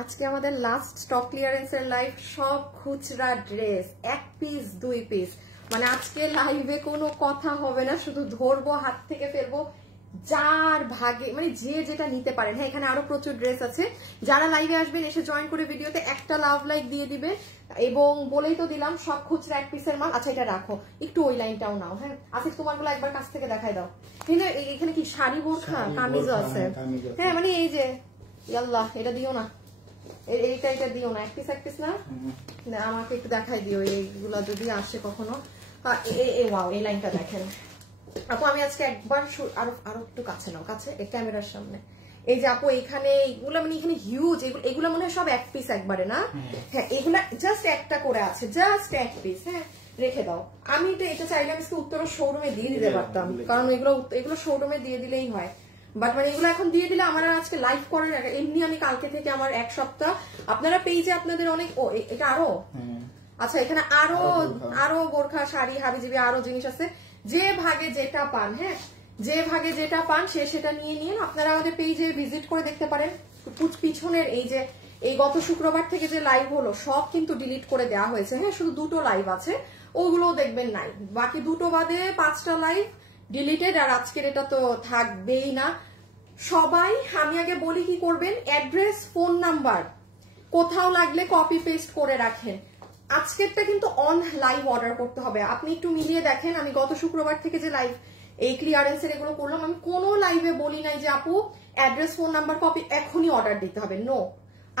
আজকে আমাদের last stock ক্লিয়ারেন্সের live, সব খুচরা ড্রেস 1 পিস 2 পিস। মানে আজকে লাইভে কোনো কথা হবে না, শুধু ধরবো, হাত থেকে ফেলবো, যার ভাগে মানে যে যেটা নিতে পারেন। হ্যাঁ, এখানে আরো প্রচুর ড্রেস আছে। যারা লাইভে আসবেন এসে জয়েন করে ভিডিওতে একটা লাভ লাইক দিয়ে দিবে, এবং বলেই তো দিলাম সব খুচরা 1 পিসের মাল। আচ্ছা, এটা রাখো, একটু ওই লাইনটাও নাও। হ্যাঁ, আসিফ তোমারগুলো একবার কাছ থেকে দেখাই দাও। ঠিক আছে, এখানে কি শাড়ি বোরখা কামিজও আছে। হ্যাঁ, মানে এই যে ইয়াল্লাহ, এটা দিও না, এইটা দিও না, 1 পিস না, আমাকে একটু দেখাই দিও এইগুলা যদি আসে কখনো। ওয়াও, এই লাইনটা দেখেন আপু। আমি আজকে একবার আরো একটু কাছে নাও, কাছে ক্যামেরার সামনে। এই যে আপু এখানে এইগুলা মানে এখানে হিউজ, এগুলা মনে হয় সব 1 পিস একবারে না। হ্যাঁ, এগুলা জাস্ট একটা করে আছে, জাস্ট 1 পিস। হ্যাঁ, রেখে দাও। আমি এটা চাইলে আমি উত্তর শোরুমে দিয়ে দিতে পারতাম, কারণ এগুলো শোরুমে দিয়ে দিলেই হয়। বাট মানে এগুলো এখন দিয়ে দিলে আমার আজকে লাইভ করার আগে এমনি আমি কালকে থেকে আমার 1 সপ্তাহ আপনারা পেজে আপনাদের অনেক এটা আরো আচ্ছা, এখানে আরো বোরখা, শাড়ি, হাবিজাবি আরো জিনিস আছে। যে ভাগে যেটা পান, হ্যাঁ, যে ভাগে যেটা পান সে সেটা নিয়ে নিন। আপনারা আমাদের পেজে ভিজিট করে দেখতে পারেন। পিছনের এই যে এই গত শুক্রবার থেকে যে লাইভ হলো সব কিন্তু ডিলিট করে দেওয়া হয়েছে। হ্যাঁ, শুধু 2টো লাইভ আছে, ওগুলোও দেখবেন নাই। বাকি 2টো বাদে 5টা লাইভ ডিলিটেড, আর আজকের এটা তো থাকবেই না। সবাই আমি আগে বলি কি করবেন, অ্যাড্রেস, ফোন নাম্বার কোথাও লাগলে কপি পেস্ট করে রাখেন। আজকেরটা কিন্তু অন লাইভ অর্ডার করতে হবে। আপনি একটু মিলিয়ে দেখেন, আমি গত শুক্রবার থেকে যে লাইভ এই ক্লিয়ারেন্সের এগুলো করলাম, আমি কোনো লাইভে বলি নাই যে আপু অ্যাড্রেস, ফোন নাম্বার, কপি এখনই অর্ডার দিতে হবে। নো,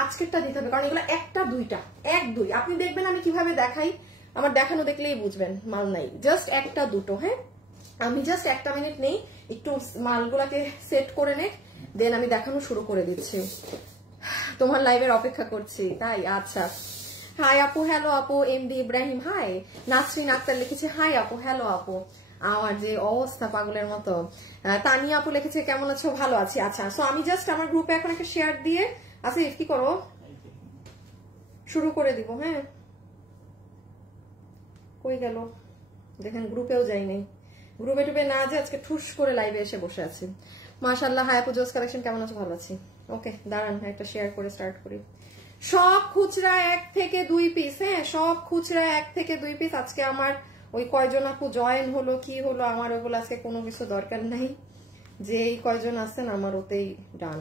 আজকেরটা দিতে হবে, কারণ এগুলো 1টা 2টা 1 2। আপনি দেখবেন আমি কিভাবে দেখাই, আমার দেখানো দেখলেই বুঝবেন মাল নাই, জাস্ট 1টা 2টো। হ্যাঁ, আমি জাস্ট 1টা মিনিট নেই, একটু মালগুলাকে সেট করে নে, দেন আমি দেখানো শুরু করে দিচ্ছি। তোমার লাইভের অপেক্ষা করছি, তাই? আচ্ছা, হাই আপু, হ্যালো আপু। MD Ibrahim hi. নাসরিন আক্তার লিখেছে হাই আপু, হ্যালো আপু। আমার যে অবস্থা পাগলের মতো। তানিয়া আপু লিখেছে কেমন আছো? ভালো আছি। আচ্ছা, সো আমি জাস্ট আমার গ্রুপে এখন একটা শেয়ার দিয়ে আসিফ কি করো, শুরু করে দিব। হ্যাঁ, কই গেল দেখেন, গ্রুপেও যাই নাই, গ্রুপে টুপে না যে আজকে ঠুস করে লাইভে এসে বসে আছি। মাশাআল্লাহ, হাই আপু, জোস কালেকশন কেমন আছো? ভালো আছি। ওকে, দাঁড়ান একটা শেয়ার করে স্টার্ট করি। সব খুচরা 1 থেকে 2 পিস। হ্যাঁ, সব খুচরা 1 থেকে 2 পিস। আজকে আমার ওই কয়জন আপু জয়েন হলো কি হলো, আমার ওগুলো আজকে কোনো কিছু দরকার নাই। যে এই কয়জন আছেন আমার ওতেই ডান।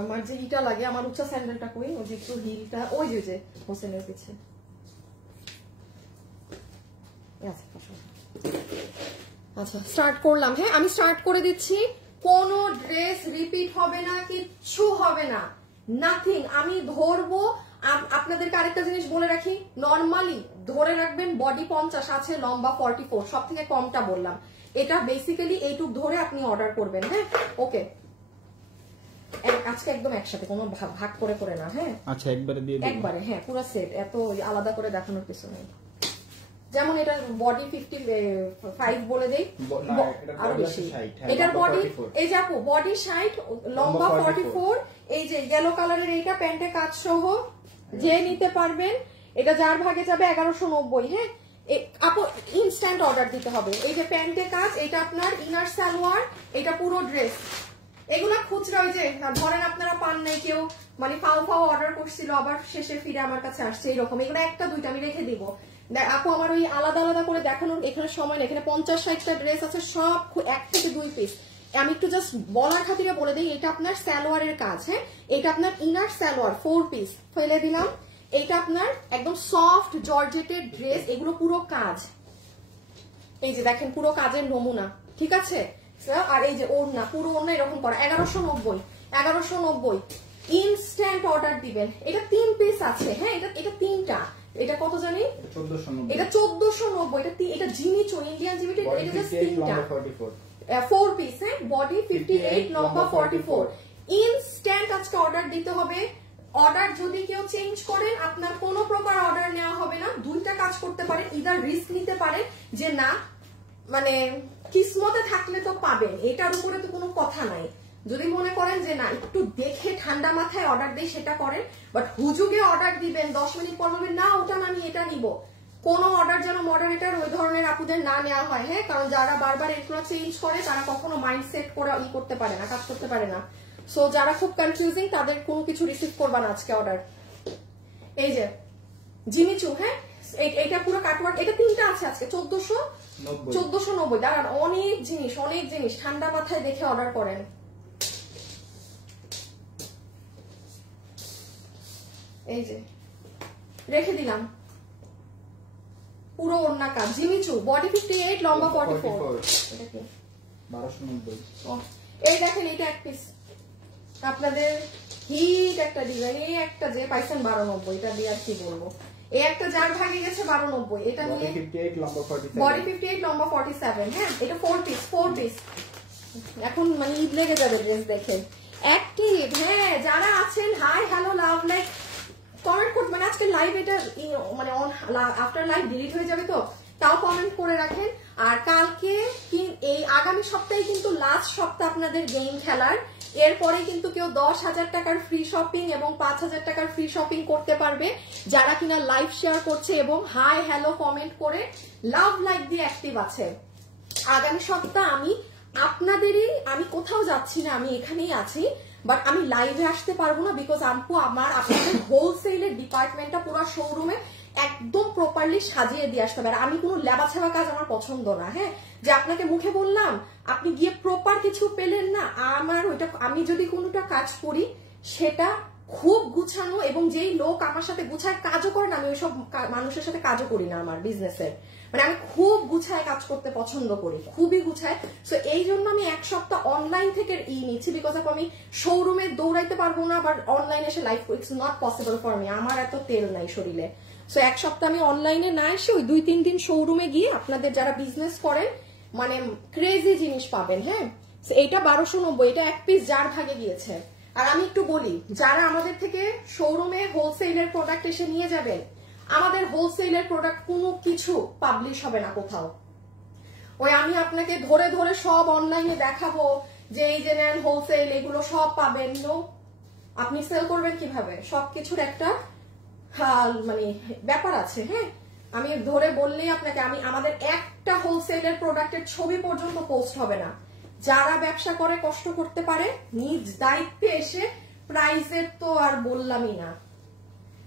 আমার যে ইটা লাগে, আমার উচ্চা স্যান্ডেলটা কই, ওই যে একটু হিলটা, ওই যে হোসেনের পিছে। আচ্ছা, স্টার্ট করলাম। হ্যাঁ, আমি স্টার্ট করে দিচ্ছি। কোনো ড্রেস রিপিট হবে না, কিচ্ছু হবে না, নাথিং। আমি ধরবো। আপনাদেরকে আরেকটা জিনিস বলে রাখি, নর্মালি ধরে রাখবেন বডি 50 আছে, লম্বা 44, সব থেকে কমটা বললাম। এটা বেসিক্যালি এইটুক ধরে আপনি অর্ডার করবেন। হ্যাঁ, ওকে, আজকে একদম একসাথে, কোনো ভাগ করে করে না। হ্যাঁ, আচ্ছা, একবারে। হ্যাঁ, পুরো সেট, এত আলাদা করে দেখানোর কিছু নেই। যেমন এটার বডি 55 বলে দেই, আরো বেশি। এটার বডি এই যে আপু বডি 60, লম্বা 44। এই যে ইয়েলো কালারের এইটা প্যান্টে কাজ সহ যে নিতে পারবেন, এটা যার ভাগে যাবে 1190। হ্যাঁ আপু, ইনস্ট্যান্ট অর্ডার দিতে হবে। এই যে প্যান্টে কাজ, এটা আপনার ইনার সালোয়ার, এটা পুরো ড্রেস। এগুলা খুচরা, ওই যে ধরেন আপনারা পান নাই, কেউ মানে ফাও অর্ডার করছিল, আবার শেষে ফিরে আমার কাছে আসছে, এরকম। এগুলো 1টা 2টা আমি রেখে দিব আপু। আমার ওই আলাদা আলাদা করে দেখানোর এখানে সময় নেই। এখানে 50-60টা ড্রেস আছে, সব 1 থেকে 2 পিস। আমি একটু জাস্ট বলার খাতিরে বলে দিই, এটা আপনার সালোয়ারের কাজ। হ্যাঁ, এটা আপনার ইনার সালোয়ার 4 পিস ফেলে দিলাম। এটা আপনার একদম সফট জর্জেটের ড্রেস, এগুলো পুরো কাজ। এই যে দেখেন, পুরো কাজের নমুনা, ঠিক আছে। আর এই যে ওড়না, পুরো ওড়না এরকম করা, 1190 ইনস্ট্যান্ট অর্ডার দিবেন। এটা 3 পিস আছে। হ্যাঁ, এটা 3টা। এটা কত জানি, 1490। এটা 1490। এটা জিমিচু, ইন্ডিয়ান জিমিচু। এটা জাস্ট 3টা, 4 পিস। হ্যাঁ, বডি 58, লম্বা 44। ইনস্ট্যান্ট আজকে অর্ডার দিতে হবে। অর্ডার যদি কেউ চেঞ্জ করেন, আপনার কোনো প্রকার অর্ডার নেওয়া হবে না। 2টা কাজ করতে পারেন, ইদার রিস্ক নিতে পারেন যে না, মানে কিসমতে থাকলে তো পাবেন, এটার উপরে তো কোনো কথা নাই। যদি মনে করেন যে না, একটু দেখে ঠান্ডা মাথায় অর্ডার দেই, সেটা করেন। বাট হুজুগে অর্ডার দিবেন, 10 মিনিট পর বলবেন না ওটা না, আমি এটা নিব, কোনো অর্ডার যেন মডারেটর ওই ধরনের আপুদের না নেওয়া হয়। হ্যাঁ, কারণ যারা বারবার এগুলো চেঞ্জ করে তারা কখনো মাইন্ড সেট করে করতে পারে না, কাজ করতে পারে না। সো যারা খুব কনফিউজিং তাদের কোনো কিছু রিসিভ করবা না আজকে অর্ডার। এই যে জিমিচু, হ্যাঁ এটা পুরো কাটওয়ার্ক, এটা 3টা আছে আজকে 1490। দাঁড়ান, অনেক জিনিস ঠান্ডা মাথায় দেখে অর্ডার করেন। এই যে রেখে দিলাম পুরো ওড়না কাজ, জিমিচু, বডি 58, লম্বা 44। এটা কি 1290। এই দেখেন, এটা এক পিস আপনাদের হিট একটা ডিজাইন। এই একটা যে পাইছেন 1290, এটা দিয়ে আর কি বলবো। এই একটা যার ভাগে গেছে 1290, এটা নিয়ে বডি 58, লম্বা 47। বডি 58, লম্বা 47। হ্যাঁ এটা 4 পিস। এখন মানে ঈদ লেগে যাবে ড্রেস দেখে। অ্যাক্টিভ, হ্যাঁ যারা আছেন hi hello love like comment করবেন। মানে আজকে লাইভ এটা মানে আফটার লাইভ ডিলিট হয়ে যাবে, তো তাও কমেন্ট করে রাখেন। আর কালকে এই আগামী সপ্তাহে কিন্তু লাস্ট সপ্তাহ আপনাদের গেম খেলার। এরপরে কিন্তু কেউ 10,000 টাকার ফ্রি শপিং এবং 5,000 টাকার ফ্রি শপিং করতে পারবে যারা কিনা লাইভ শেয়ার করছে এবং হাই হ্যালো কমেন্ট করে লাভ লাইক দিয়ে অ্যাক্টিভ আছে। আগামী সপ্তাহ আমি কোথাও যাচ্ছি না, আমি এখানেই আছি, বাট আমি লাইভে আসতে পারবো না বিকজ আপনাদের হোলসেলের ডিপার্টমেন্টটা পুরো শোরুমে একদম প্রপারলি সাজিয়ে দিয়ে আসতে হবে। আর আমি কোনো লেবা ছেবা কাজ আমার পছন্দ না, হ্যাঁ যে আপনাকে মুখে বললাম আপনি গিয়ে প্রপার কিছু পেলেন না। আমি যদি কোনোটা কাজ করি সেটা খুব গুছানো, এবং যেই লোক আমার সাথে গুছায় কাজও করে না, আমি ওইসব মানুষের সাথে কাজও করি না আমার বিজনেসের। মানে আমি খুব গুছায় কাজ করতে পছন্দ করি, খুবই গুছায়। সো এই জন্য আমি এক সপ্তাহ অনলাইন থেকে নিচ্ছি বিকজ আমি শোরুমে দৌড়াইতে পারবো না, আবার অনলাইনে এসে live it's not possible for me, আমার এত তেল নাই শরীরে। সো এক সপ্তাহ আমি অনলাইনে না এসে ওই 2-3 দিন শোরুমে গিয়ে আপনাদের যারা বিজনেস করেন মানে ক্রেজি জিনিস পাবেন। হ্যাঁ এইটা 1290, এটা এক পিস যার ভাগে গিয়েছে। আর আমি একটু বলি, যারা আমাদের থেকে শোরুমে হোলসেলের প্রোডাক্ট এসে নিয়ে যাবেন, আমাদের হোলসেলের প্রোডাক্ট কোনো কিছু পাবলিশ হবে না কোথাও। ওই আমি আপনাকে ধরে ধরে সব অনলাইনে দেখাবো যে এই যে নেন হোলসেল, এগুলো সব পাবেন। নো, আপনি সেল করবেন কিভাবে? সবকিছুর একটা মানে ব্যাপার আছে। হ্যাঁ আমি ধরে বললেই আপনাকে আমাদের একটা হোলসেলের প্রোডাক্টের ছবি পর্যন্ত পোস্ট হবে না। যারা ব্যবসা করে কষ্ট করতে পারে নিজ দায়িত্বে এসে, প্রাইসের তো আর বললামই না।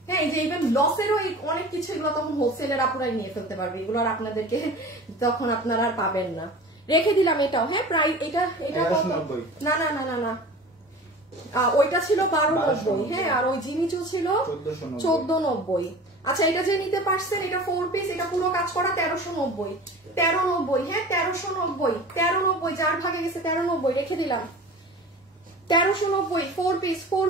হ্যাঁ এই যে ইভেন লসেরও অনেক কিছু, এগুলো তখন হোলসেলের আপুরাই নিয়ে ফেলতে পারবে, এগুলো আর আপনাদেরকে তখন আপনারা আর পাবেন না। রেখে দিলাম এটাও। হ্যাঁ প্রাইস এটা না না না না না ওইটা ছিল 1290। হ্যাঁ আর ওই জিমিচু ছিল 1490। আচ্ছা এটা যে নিতে পারছেন, এটা 4 পিস, এটা পুরো কাজ করা 1390। 1390, হ্যাঁ 1390 যার ভাগে গেছে 1390 রেখে দিলাম। 1390 4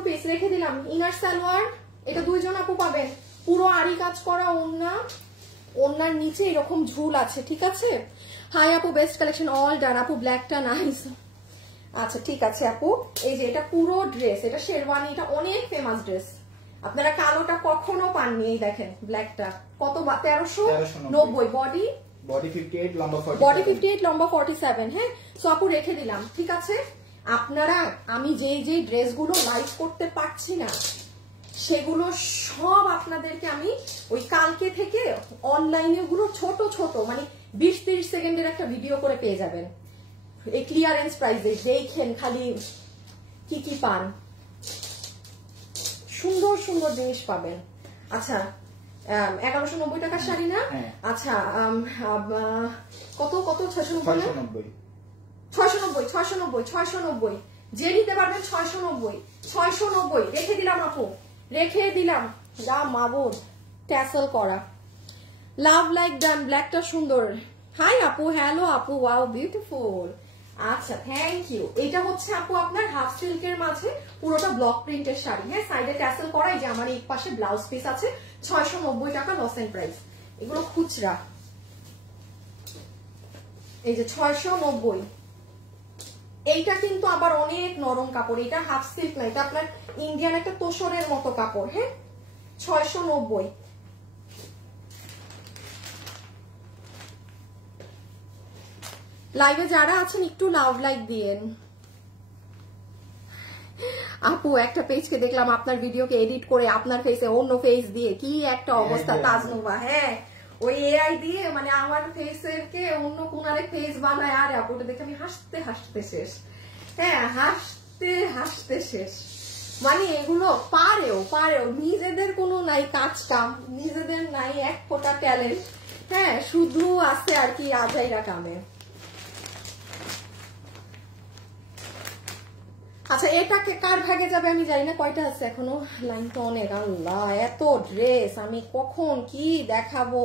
পিস রেখে দিলাম। ইনার সালোয়ার, এটা 2 জন আপু পাবেন। পুরো আরি কাজ করা ওড়না, ওড়নার নিচে এরকম ঝুল আছে, ঠিক আছে। হাই আপু, বেস্ট কালেকশন, অল ডান আপু, ব্ল্যাকটা নাইস। আচ্ছা ঠিক আছে আপু, এই যে এটা পুরো ড্রেস, এটা শেরওয়ানি, এটা অনেক ফেমাস ড্রেস, আপনারা কালোটা কখনো পাননি। এই দেখেন ব্ল্যাকটা কত, 1390। বডি 58, লম্বা 47। হ্যাঁ সো আপু রেখে দিলাম, ঠিক আছে। আপনারা আমি যেই ড্রেসগুলো লাইভ করতে পারছি না সেগুলো সব আপনাদেরকে আমি ওই কালকে থেকে অনলাইনে গুলো ছোট ছোট মানে 20-30 সেকেন্ডের একটা ভিডিও করে পেয়ে যাবেন। এই ক্লিয়ারেন্স প্রাইসে দেখেন খালি কি কি পান, সুন্দর সুন্দর জিনিস পাবেন। আচ্ছা 1190 টাকার শাড়ি না? আচ্ছা কত 690 যে নিতে পারবেন 690 রেখে দিলাম আপু, রেখে দিলাম। যা মাবুদ ট্যাসেল করা, লাভ লাইক ডান, ব্ল্যাকটা সুন্দর। হাই আপু, হ্যালো আপু, ওয়াও বিউটিফুল। আচ্ছা থ্যাংক ইউ। এটা হচ্ছে আপু আপনার হাফ সিল্কের মাঝে পুরোটা ব্লক প্রিন্টের শাড়ি। হ্যাঁ সাইডে ট্যাসেল করা, এই যে আমার এই পাশে ব্লাউজ পিস আছে। 690 টাকা লস এন্ড প্রাইস, এগুলো খুচরা। এই যে 690। এইটা কিন্তু আবার অনেক নরম কাপড়, এটা হাফ সিল্ক না, এটা আপনার ইন্ডিয়ান একটা তোষরের মতো কাপড়। হ্যাঁ 690। লাইভে যারা আছেন একটু লাভ লাইক দিয়েন। আপু একটা পেজকে দেখলাম আপনার ভিডিওকে এডিট করে আপনার ফেসে অন্য ফেস দিয়ে কি একটা অবস্থা, তাজনুভা। হ্যাঁ ওই এআই দিয়ে মানে আমার ফেসের কে অন্য কোন আরেক ফেস বানায়। আর আপুটা দেখে আমি হাসতে হাসতে শেষ। হ্যাঁ হাসতে হাসতে শেষ। মানে এগুলো পারেও নিজেদের কোনো নাই কাজ কাম, নিজেদের নাই এক ফোঁটা ট্যালেন্ট, হ্যাঁ শুধু আছে আর কি আজাইরা কামে। আচ্ছা এটাকে কার ভাগে যাবে আমি জানি না, কয়টা আছে এখনো, লাইন তো অনেক। আল্লাহ এত ড্রেস আমি কখন কি দেখাবো।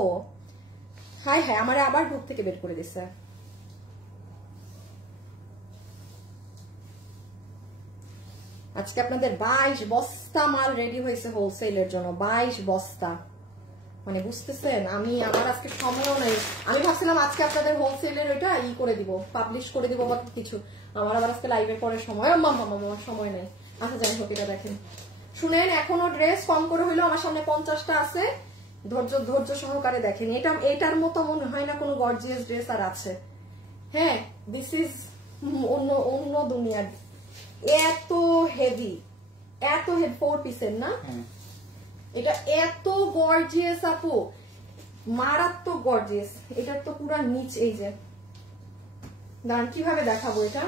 হাই হাই আমার আবার গ্রুপ থেকে বের করে দিচ্ছে। আজকে আপনাদের 22 বস্তা মাল রেডি হয়েছে হোলসেলের জন্য, 22 বস্তা। মানে বুঝতেছেন আমি আমার আজকে সময়ও নেই। আমি ভাবছিলাম আজকে আপনাদের হোলসেলের ওইটা করে দিব, পাবলিশ করে দিব বা কিছু, আমার আবার আজকে লাইভের পরে সময় সময় নেই। আচ্ছা যাই হোক এটা দেখেন শুনেন, এখনো ড্রেস কম করে হইলো আমার সামনে 50টা আছে, ধৈর্য সহকারে দেখেন। এটার মতো মনে হয় না কোনো গর্জিয়াস ড্রেস আর আছে। হ্যাঁ দিস ইজ অন্য দুনিয়ার। এত হেভি 4 পিসের না, এটা এত গর্জিয়াস আপু, মারাত্মক গর্জিয়াস। এটার তো পুরো নিচ এই যে দাঁড়ান কিভাবে দেখাবো এটা।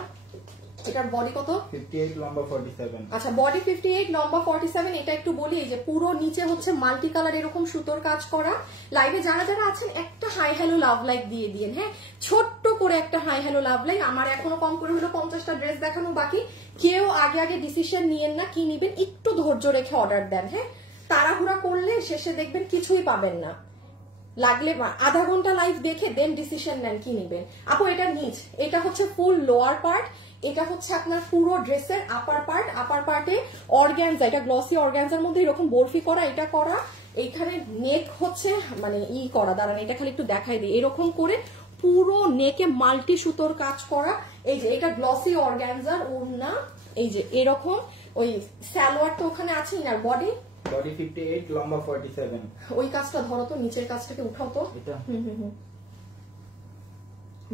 এটার বডি কত? 58 লম্বা 47। আচ্ছা বডি 58 লম্বা 47। এটা একটু বলি এই যে পুরো নিচে হচ্ছে মাল্টি কালার এরকম সুতোর কাজ করা। লাইভে যারা যারা আছেন একটা হাই হ্যালো লাভ লাইক দিয়ে দিন, হ্যাঁ ছোট্ট করে একটা হাই হ্যালো লাভ লাইক। আমার এখনো কম করে হলো 50টা ড্রেস দেখানো বাকি। কেউ আগে ডিসিশন নিয়েন না কি নিবেন, একটু ধৈর্য রেখে অর্ডার দেন। হ্যাঁ তাড়াহুড়া করলে শেষে দেখবেন কিছুই পাবেন না। লাগলে আধা ঘন্টা লাইভ দেখে দেন ডিসিশন নেন কি নিবেন। আপু এটা নিচ, এটা হচ্ছে ফুল লোয়ার পার্ট, এটা হচ্ছে আপনার পুরো ড্রেসের আপার পার্ট। আপার পার্টে অর্গানজা, এটা গ্লসি অর্গানজার মধ্যে এরকম বরফি করা, এটা করা। এইখানে নেক হচ্ছে মানে করা, দাঁড়ান এটা খালি একটু দেখাই দিই, এরকম করে পুরো নেকে মাল্টি সুতোর কাজ করা। এই যে এটা গ্লসি অর্গানজার ওড়না, এই যে এরকম। ওই সালোয়ার তো ওখানে আছেই না, বডি 58 লম্বা 47। ওই কাজটা ধরো তো, নিচের কাজটাকে উঠাও তো। এটা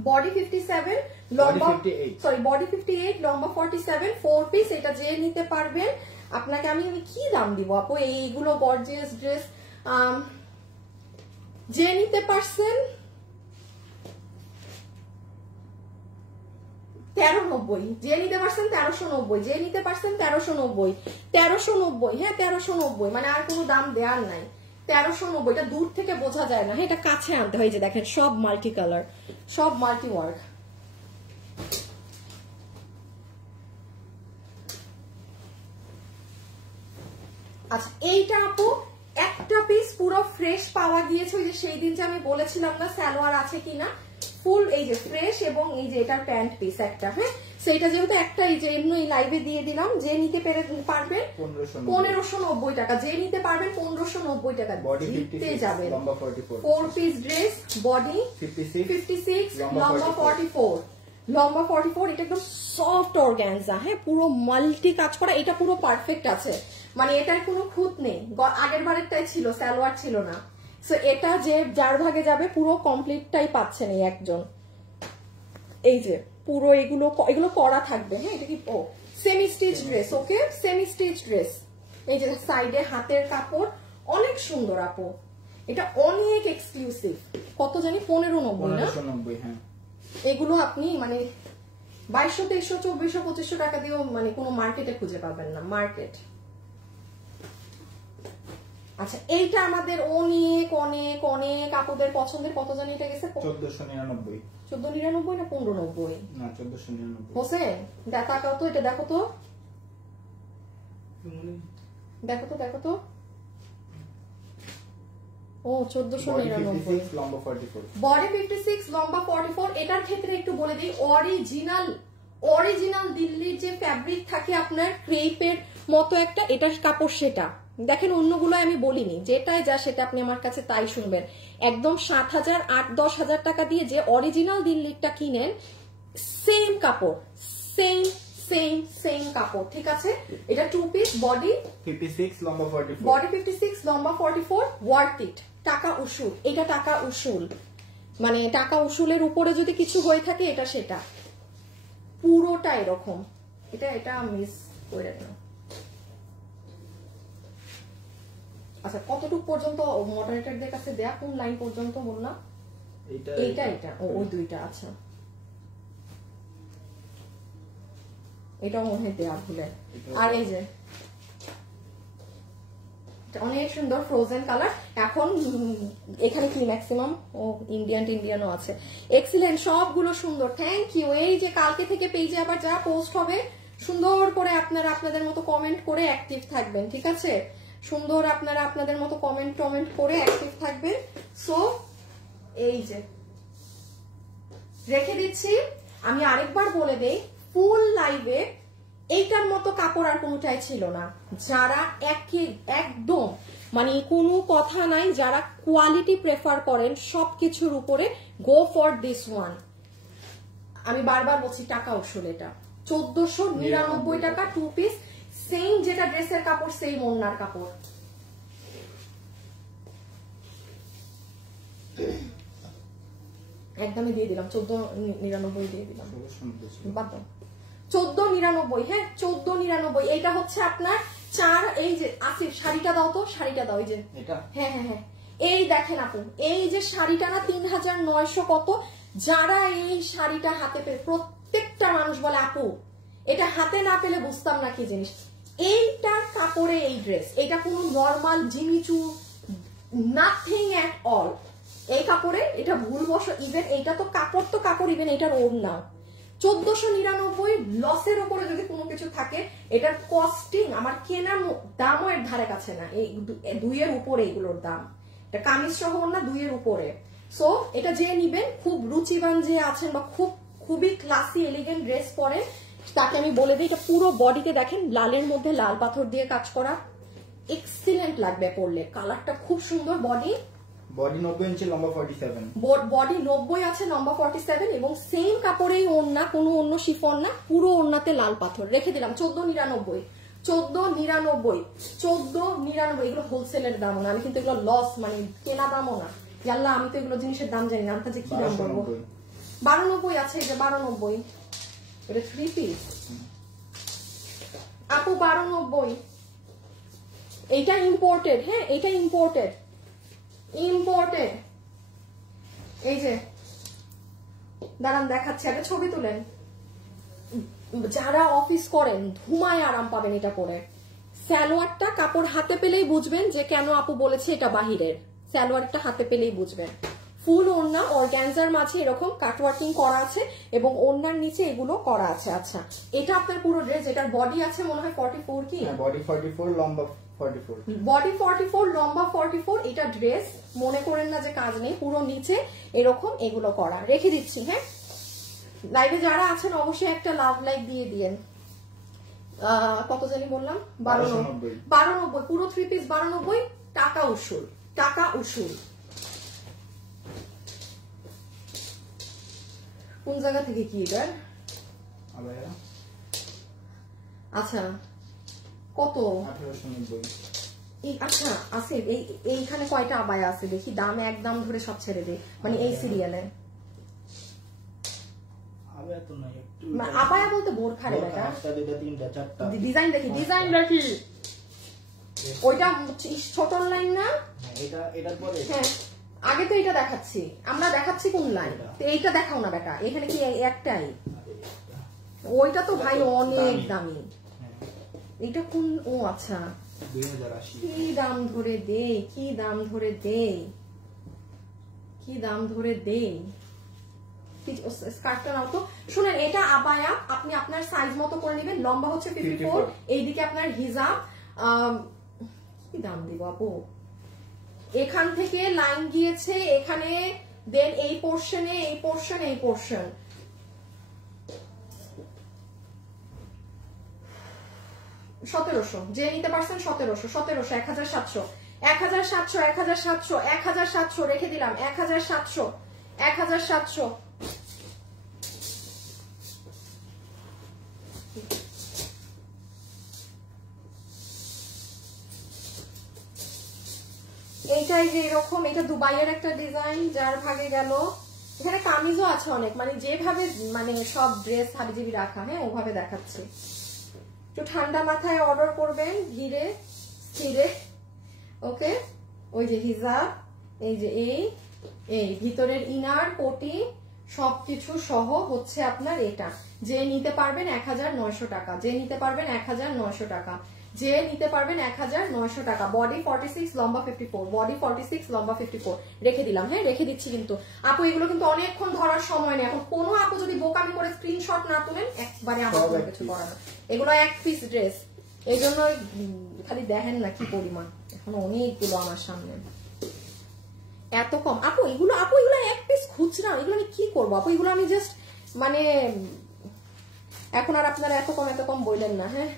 বডি 57 লম্বা, সরি বডি 58 লম্বা 47, 4 পিস। এটা যে নিতে পারবেন, আপনাকে আমি কি দাম দিব আপু এইগুলো গর্জিয়াস ড্রেস যে নিতে পারছেন 1390, যে নিতে পারছেন 1390, যে নিতে পারছেন 1390, 1390, হ্যাঁ 1390, মানে আর কোনো দাম দেওয়ার নাই। 1390, এটা দূর থেকে বোঝা যায় না, হ্যাঁ এটা কাছে আনতে হয়। যে দেখেন সব মাল্টি কালার, সব মাল্টি ওয়ার্ক। আচ্ছা এইটা আপু একটা পিস পুরো ফ্রেশ পাওয়া গিয়েছে, ওই যে সেই দিন যে আমি বলেছিলাম না সালোয়ার আছে কিনা, ফুল এই যে ফ্রেশ, এবং এই যে এটার প্যান্ট পিস একটা। হ্যাঁ সেইটা যেহেতু একটা এই যে এমনি লাইভে দিয়ে দিলাম, যে নিতে পারবেন 1590 টাকা, যে নিতে পারবেন 1590 টাকা জিততে যাবেন। 4 পিস ড্রেস, বডি 56 লম্বা 44, লম্বা 44। এটা একদম সফট অর্গানজা, হ্যাঁ পুরো মাল্টি কাজ করা। এটা পুরো পারফেক্ট আছে, মানে এটার কোনো খুঁত নেই। আগের বারেরটাই ছিল সালোয়ার ছিল না, সো এটা যে যার ভাগে যাবে পুরো কমপ্লিটটাই পাচ্ছেন এই একজন। এই যে পুরো এগুলো করা থাকবে। হ্যাঁ এটা কি সেমি স্টিচ ড্রেস, ওকে সেমি স্টিচ ড্রেস। এই যে সাইডে হাতের কাপড় অনেক সুন্দর আপু, এটা অনেক এক্সক্লুসিভ। কত জানি 1590 না? 1590, হ্যাঁ। এগুলো আপনি মানে 2200, 2300, 2400, 2500 টাকা দিয়েও মানে কোনো মার্কেটে খুঁজে পাবেন না, মার্কেট। আচ্ছা এইটা আমাদের অনেক অনেক অনেক আপুদের পছন্দের। কত জানি এটা গেছে? 1499। 1499 না 1590? না 1499। হোসেন দেখাও তো, এটা দেখো তো, দেখো তো। ও 1499, লম্বা 44, বডি 56 লম্বা 44। এটার ক্ষেত্রে একটু বলে দিই, অরিজিনাল দিল্লির যে ফ্যাব্রিক থাকে আপনার ক্রেপের মতো একটা, এটার কাপড় সেটা দেখেন। অন্যগুলো আমি বলিনি, যেটাই যা সেটা আপনি আমার কাছে তাই শুনবেন। একদম 7000, 8-10,000 টাকা দিয়ে যে অরিজিনাল দিল্লিরটা কিনেন, সেম কাপড়, সেম কাপড়, ঠিক আছে। এটা 2 পিস, বডি 56 লম্বা 44, বডি 56 লম্বা 44, ওয়ার্থ ইট। টাকা উসুল, এটা টাকা উসুল, মানে টাকা উসুলের উপরে যদি কিছু হয়ে থাকে এটা সেটা, পুরোটা এরকম। এটা মিস করে না। আচ্ছা কতটুকু পর্যন্ত মডারেটরদের কাছে দেয়া, কোন লাইন পর্যন্ত বললাম? এটা ওই দুইটা। আচ্ছা এটাও মনে হয় দেয়া ভুলে। আর এই যে অনেক সুন্দর ফ্রোজেন কালার। এখন এখানে কি ম্যাক্সিমাম ও ইন্ডিয়ানও আছে। এক্সিলেন্ট, সবগুলো সুন্দর, থ্যাংক ইউ। এই যে কালকে থেকে পেজে আবার যা পোস্ট হবে সুন্দর করে আপনারা আপনাদের মতো কমেন্ট করে অ্যাক্টিভ থাকবেন, ঠিক আছে? সুন্দর আপনারা আপনাদের মতো কমেন্ট করে অ্যাক্টিভ থাকবেন। সো এই যে রেখে দিচ্ছি। আমি আরেকবার বলে দেই, ফুল লাইভে এইটার মতো কাপড় আর কোনোটাই ছিল না। যারা একদম মানে কোনো কথা নাই, যারা কোয়ালিটি প্রেফার করেন সবকিছুর উপরে, গো ফর দিস ওয়ান। আমি বারবার বলছি টাকা উসুল। এটা 1499 টাকা 2 পিস, সেম যেটা ড্রেসের কাপড় সেম ওড়নার কাপড়। একদমই দিয়ে দিলাম 1499 দিয়ে দিলাম, বাদ দাও 1499। হ্যাঁ 1499। এইটা হচ্ছে আপনার 4। এই যে আসিফ শাড়িটা দাও তো, শাড়িটা দাও। এই যে হ্যাঁ হ্যাঁ হ্যাঁ, এই দেখেন আপু, এই যে শাড়িটা না 3900 কত। যারা এই শাড়িটা হাতে পেয়ে, প্রত্যেকটা মানুষ বলে আপু এটা হাতে না পেলে বুঝতাম না কি জিনিস। এইটার কাপড়ে এই ড্রেস, এটা কোনো normal Jimmy Choo nothing at all. এই কাপড়ে এটা ভুলবশ, ইভেন এইটা তো কাপড়, ইভেন এটার ওড়না 1499 লসের উপরে যদি কোনো কিছু থাকে। এটার কস্টিং আমার কেনার দামও এর ধারে কাছে না, এই 2 এর উপরে এগুলোর দাম। এটা কামিজ সহ না 2 এর উপরে। সো এটা যে নিবেন, খুব রুচিবান যে আছেন বা খুবই ক্লাসি এলিগেন্ট ড্রেস পরেন, তাকে আমি বলে দিই এটা পুরো বডিতে দেখেন লালের মধ্যে লাল পাথর দিয়ে কাজ করা, এক্সিলেন্ট লাগবে পরলে। কালারটা খুব সুন্দর। বডি 90 ইঞ্চি, লম্বা 47। বডি 90 আছে, লম্বা 47, এবং সেম কাপড়েই ওড়না, কোনো অন্য শিফন না, পুরো ওড়নাতে লাল পাথর। রেখে দিলাম 1499। 1499 এগুলো হোলসেলের দাম না, আমি কিন্তু এগুলো লস মানে কেনা দামও না। জানলা আমি তো এগুলো জিনিসের দাম জানি না, আমি যে কি দাম বলবো। 1290 আছে, এই যে 1290, এটা 3 পিস আপু 1290। এইটা ইম্পোর্টেড। হ্যাঁ এটা ইম্পোর্টেড। এই যে দাঁড়ান দেখাচ্ছি, আগে ছবি তুলেন। যারা অফিস করেন ধুমায় আরাম পাবেন এটা পরে। সালোয়ারটা কাপড় হাতে পেলেই বুঝবেন যে কেন আপু বলেছে এটা বাহিরের। সালোয়ারটা হাতে পেলেই বুঝবেন। ফুল ওড়না অর্গানজার মাঝে এরকম কাটওয়ার্কিং করা আছে এবং ওড়নার নিচে এগুলো করা আছে। আচ্ছা এটা আপনার পুরো ড্রেস, এটার বডি আছে মনে হয় 44 কি? বডি 44, লম্বা 44। বডি 44, লম্বা 44। এটা ড্রেস, মনে করেন না যে কাজ নেই, পুরো নিচে এরকম এগুলো করা। রেখে দিচ্ছি। হ্যাঁ লাইভে যারা আছেন অবশ্যই একটা লাভ লাইক দিয়ে দিয়েন। কত জানি বললাম? 1290 পুরো 3 পিস 1290 টাকা উসুল, টাকা উসুল। কোন জায়গা থেকে কি এটার? আচ্ছা কত? 1890। আচ্ছা আছে এইখানে কয়টা আবায়া আছে দেখি, দাম একদম ধরে সব ছেড়ে দে, মানে এই সিরিয়ালে আবায়া বলতে বোরখা রে বেটা। ডিজাইন দেখি, ডিজাইন দেখি। ওইটা ছোট লাইন না? হ্যাঁ আগে তো এটা দেখাচ্ছি, আমরা দেখাচ্ছি কোন লাইন, এইটা দেখাও না বেটা। এখানে কি একটাই? ওইটা তো ভাই অনেক দামি। এটা কোন? ও আচ্ছা 2080। কি দাম ধরে দেই, কি দাম ধরে দেই, কি দাম ধরে দেই। স্কার্টটা নাও তো। শুনেন এটা আবায়া, আপনি আপনার সাইজ মতো করে নেবেন। লম্বা হচ্ছে 54, এইদিকে আপনার হিজাব। কি দাম দিব আপু? এখান থেকে লাইন গিয়েছে এখানে, দেন এই পোর্শনে, এই পোর্শন, এই পোর্শন। যে নিতে পারছেন 1700 1700 1700 রেখে দিলাম। 1700 এইটাই যে এরকম, এটা দুবাইয়ের একটা ডিজাইন, যার ভাগে গেল। এখানে কামিজও আছে অনেক, মানে যেভাবে মানে সব ড্রেস হাবিজাবি রাখা, হ্যাঁ ওভাবে দেখাচ্ছি। একটু ঠান্ডা মাথায় অর্ডার করবেন, ধীরে স্থিরে। ওকে ওই যে হিজাব, এই যে এই ভিতরের ইনার কোটি সবকিছু সহ হচ্ছে আপনার এটা। যে নিতে পারবেন 1900 টাকা, যে নিতে পারবেন 1900 টাকা, যে নিতে পারবেন 1900 টাকা। বডি 46, লম্বা 54, বডি 46, লম্বা 54 রেখে দিলাম। হ্যাঁ, রেখে দিচ্ছি। কিন্তু আপু এগুলো কিন্তু অনেকক্ষণ ধরার সময় নেই। এখন কোনো আপু যদি বোকামি করে স্ক্রিনশট না তুলেন, একবারে আমার কোনো কিছু করার না। এগুলো এক পিস ড্রেস, এই জন্য খালি দেখেন না কি পরিমাণ। এখন অনেকগুলো আমার সামনে, এত কম। আপু এগুলো এক পিস খুচরা, এগুলো আমি কি করবো আপু? এগুলো আমি জাস্ট মানে এখন আর আপনারা এত কম বললেন না। হ্যাঁ,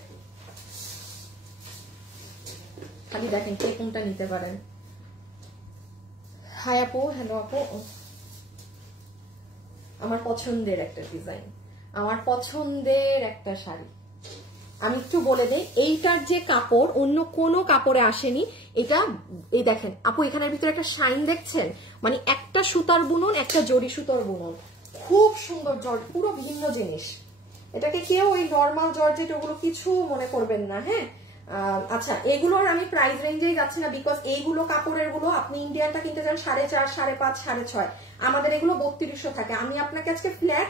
খালি দেখেন কে কোনটা নিতে পারেন। হাই আপু, হ্যালো আপু। আমার পছন্দের একটা ডিজাইন, আমার পছন্দের একটা শাড়ি। আমি একটু বলে দেই, এইটার যে কাপড় অন্য কোনো কাপড়ে আসেনি। এটা এই দেখেন আপু, এখানের ভিতরে একটা শাইন দেখছেন, মানে একটা সুতার বুনন, একটা জরি সুতার বুনন, খুব সুন্দর জর্জ, পুরো ভিন্ন জিনিস। এটাকে কেউ ওই নর্মাল জর্জেট ওগুলো কিছু মনে করবেন না। হ্যাঁ, আচ্ছা, এগুলোর আমি প্রাইস রেঞ্জেই যাচ্ছি না, বিকজ এইগুলো কাপড়ের গুলো আপনি ইন্ডিয়ানটা কিনতে চান 4.5, 5.5, 6.5, আমাদের এগুলো 3200 থাকে। আমি আপনাকে আজকে ফ্ল্যাট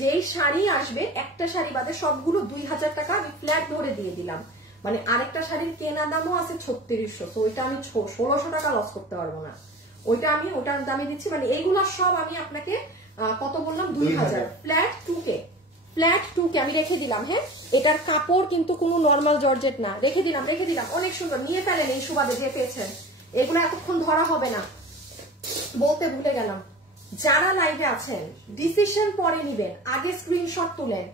যেই শাড়ি আসবে, একটা শাড়ি বাদে সবগুলো 2000 টাকা আমি ফ্ল্যাট ধরে দিয়ে দিলাম। মানে আরেকটা শাড়ির কেনা দামও আছে 3600, তো ওইটা আমি 1600 টাকা লস করতে পারবো না। ওইটা আমি ওটার দামে দিচ্ছি। মানে এইগুলো সব আমি আপনাকে কত বললাম, 2000 ফ্ল্যাট 2K, ফ্ল্যাট 2K আমি রেখে দিলাম। হ্যাঁ, এটার কাপড় কিন্তু কোনো নর্মাল জর্জেট না। রেখে দিলাম। অনেক সুন্দর, নিয়ে ফেলেন এই সুবাদে যে পেয়েছেন। এগুলো এতক্ষণ ধরা হবে না, বলতে ভুলে গেলাম। যারা লাইভে আছেন ডিসিশন পরে নিবেন, আগে স্ক্রিনশট তুলেন।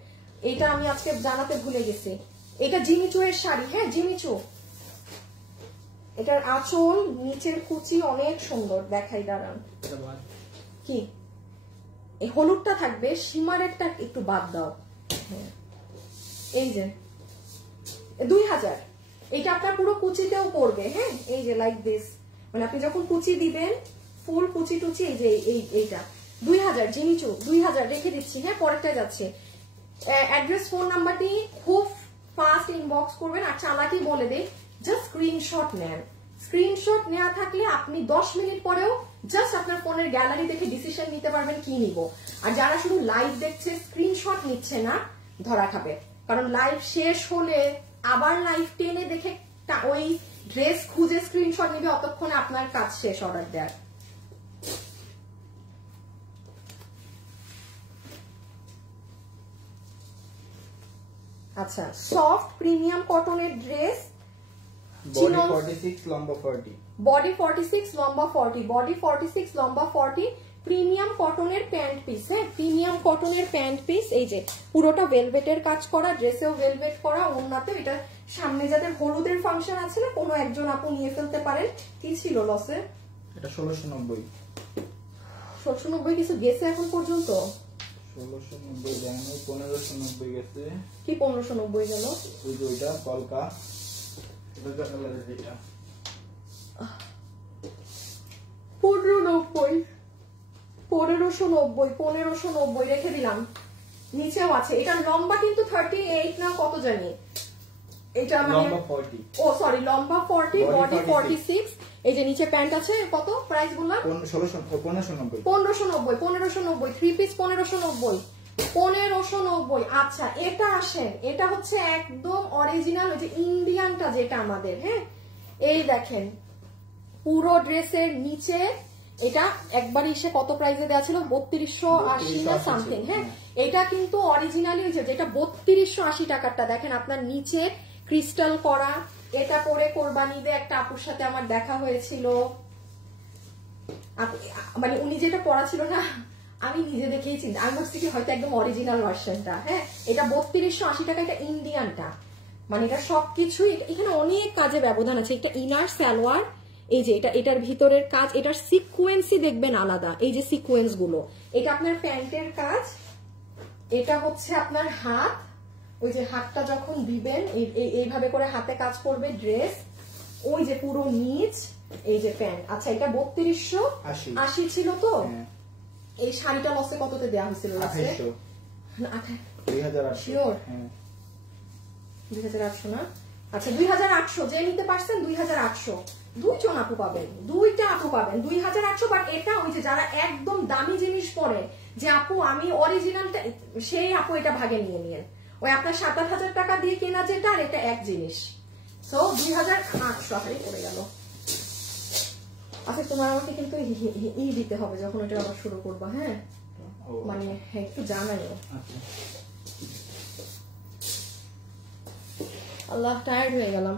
এটা আমি আজকে জানাতে ভুলে গেছি। এটা জিমিচু এর শাড়ি। হ্যাঁ, জিমিচু। এটার আঁচল, নিচের কুচি অনেক সুন্দর। দেখাই, দাঁড়ান। কি এই হলুদটা থাকবে, সীমারেরটা একটু বাদ দাও। হ্যাঁ, এই যে 2000, এটা আপনার পুরো কুচিতেও পড়বে। হ্যাঁ, এই যে লাইক দিস, মানে আপনি যখন কুচি দিবেন, ফুল কুচি টুচি, এই যে এইটা 2000, জিমিচু 2000 রেখে দিচ্ছি। হ্যাঁ, পরেরটা যাচ্ছে। অ্যাড্রেস, ফোন নাম্বারটি খুব ফাস্ট ইনবক্স করবেন। আর চালাকি বলে দেই, জাস্ট স্ক্রিনশট নেন। স্ক্রিনশট নেওয়া থাকলে আপনি 10 মিনিট পরেও জাস্ট আপনার ফোনের গ্যালারি দেখে ডিসিশন নিতে পারবেন কি নিব। আর যারা শুধু লাইভ দেখছে, স্ক্রিনশট নিচ্ছে না, ধরা খাবে। কারণ লাইভ শেষ হলে আবার লাইভ টেনে দেখে ওই ড্রেস খুঁজে স্ক্রিনশট নিবে, অতক্ষণে আপনার কাজ শেষ অর্ডার দেওয়ার। আচ্ছা, সফট প্রিমিয়াম কটনের ড্রেস, বডি 46, লম্বা 40, বডি 46, লম্বা 40, বডি 46, লম্বা 40, প্রিমিয়াম কটনের প্যান্ট পিস। হ্যাঁ, প্রিমিয়াম কটনের প্যান্ট পিস। এই যে পুরোটা ভেলভেটের কাজ করা, ড্রেসেও ভেলভেট করা, ওন্নাতে। এটা সামনে যাদের হলুদের ফাংশন আছে না, কোনো একজন আপু নিয়ে ফেলতে পারেন। কি ছিল লসে? এটা 1690, 1690 কিছু গেছে এখন পর্যন্ত? 1690 জানি, 1590 গেছে। কি 1590 গেল? ওই যে ওইটা কলকা, এটা কালারের, এটা 1590 রেখে দিলাম। নিচেও আছে, এটা লম্বা কিন্তু 38 না কত জানি। এটা লম্বা 40, ও সরি, লম্বা 40, বডি 46। এই যে নিচে প্যান্ট আছে, কত প্রাইস বললাম? 1590, 3 পিস 1590। আচ্ছা, এটা আসেন, এটা হচ্ছে একদম অরিজিনাল ওই যে ইন্ডিয়ানটা যেটা আমাদের। হ্যাঁ, এই দেখেন পুরো ড্রেসের নিচে এটা একবার এসে কত প্রাইসে দেওয়া ছিল, 3280 না সামথিং। হ্যাঁ, এটা কিন্তু অরিজিনালি যেটা 3280 টাকারটা দেখেন আপনার নিচে ক্রিস্টাল করা। এটা পরে কোরবানি ঈদে একটা আপুর সাথে আমার দেখা হয়েছিল, মানে উনি যেটা পরা ছিল না, আমি নিজে দেখেই চিন্তা, আমি ভাবছি কি হয়তো একদম অরিজিনাল ভার্সনটা। হ্যাঁ, এটা 3280 টাকা, এটা ইন্ডিয়ানটা। মানে এটা সবকিছুই, এখানে অনেক কাজে ব্যবধান আছে। এটা ইনার সালোয়ার, এই যে এটার ভিতরের কাজ, এটার সিকোয়েন্সই দেখবেন আলাদা। এই যে সিকোয়েন্স গুলো, এটা আপনার প্যান্টের কাজ। এটা হচ্ছে আপনার হাত, ওই যে হাতটা যখন দিবেন এইভাবে করে হাতে কাজ করবে ড্রেস। ওই যে পুরো নিচ, এই যে প্যান্ট। আচ্ছা, এটা 3280 ছিল তো? এই শাড়িটা লসে কততে দেওয়া হয়েছিল? 2008 শিওর 2800 না? আচ্ছা 2800 যে নিতে পারছেন 2800 দুইজন আপু পাবেন, দুইটা আপু পাবেন 2800। বাট এটা ওই যে যারা একদম দামি জিনিস পরে যে আপু আমি অরিজিনালটা, সেই আপু এটা ভাগে নিয়ে নিয়েন। ওই আপনার 7-8 টাকা দিয়ে কেনা যেটা আর এটা এক জিনিস। সো 2800 হারি পড়ে গেল। আচ্ছা তোমার আমাকে কিন্তু দিতে হবে যখন এটা আবার শুরু করবা, হ্যাঁ মানে হ্যাঁ একটু জানাইও। আল্লাহ টায়ার্ড হয়ে গেলাম।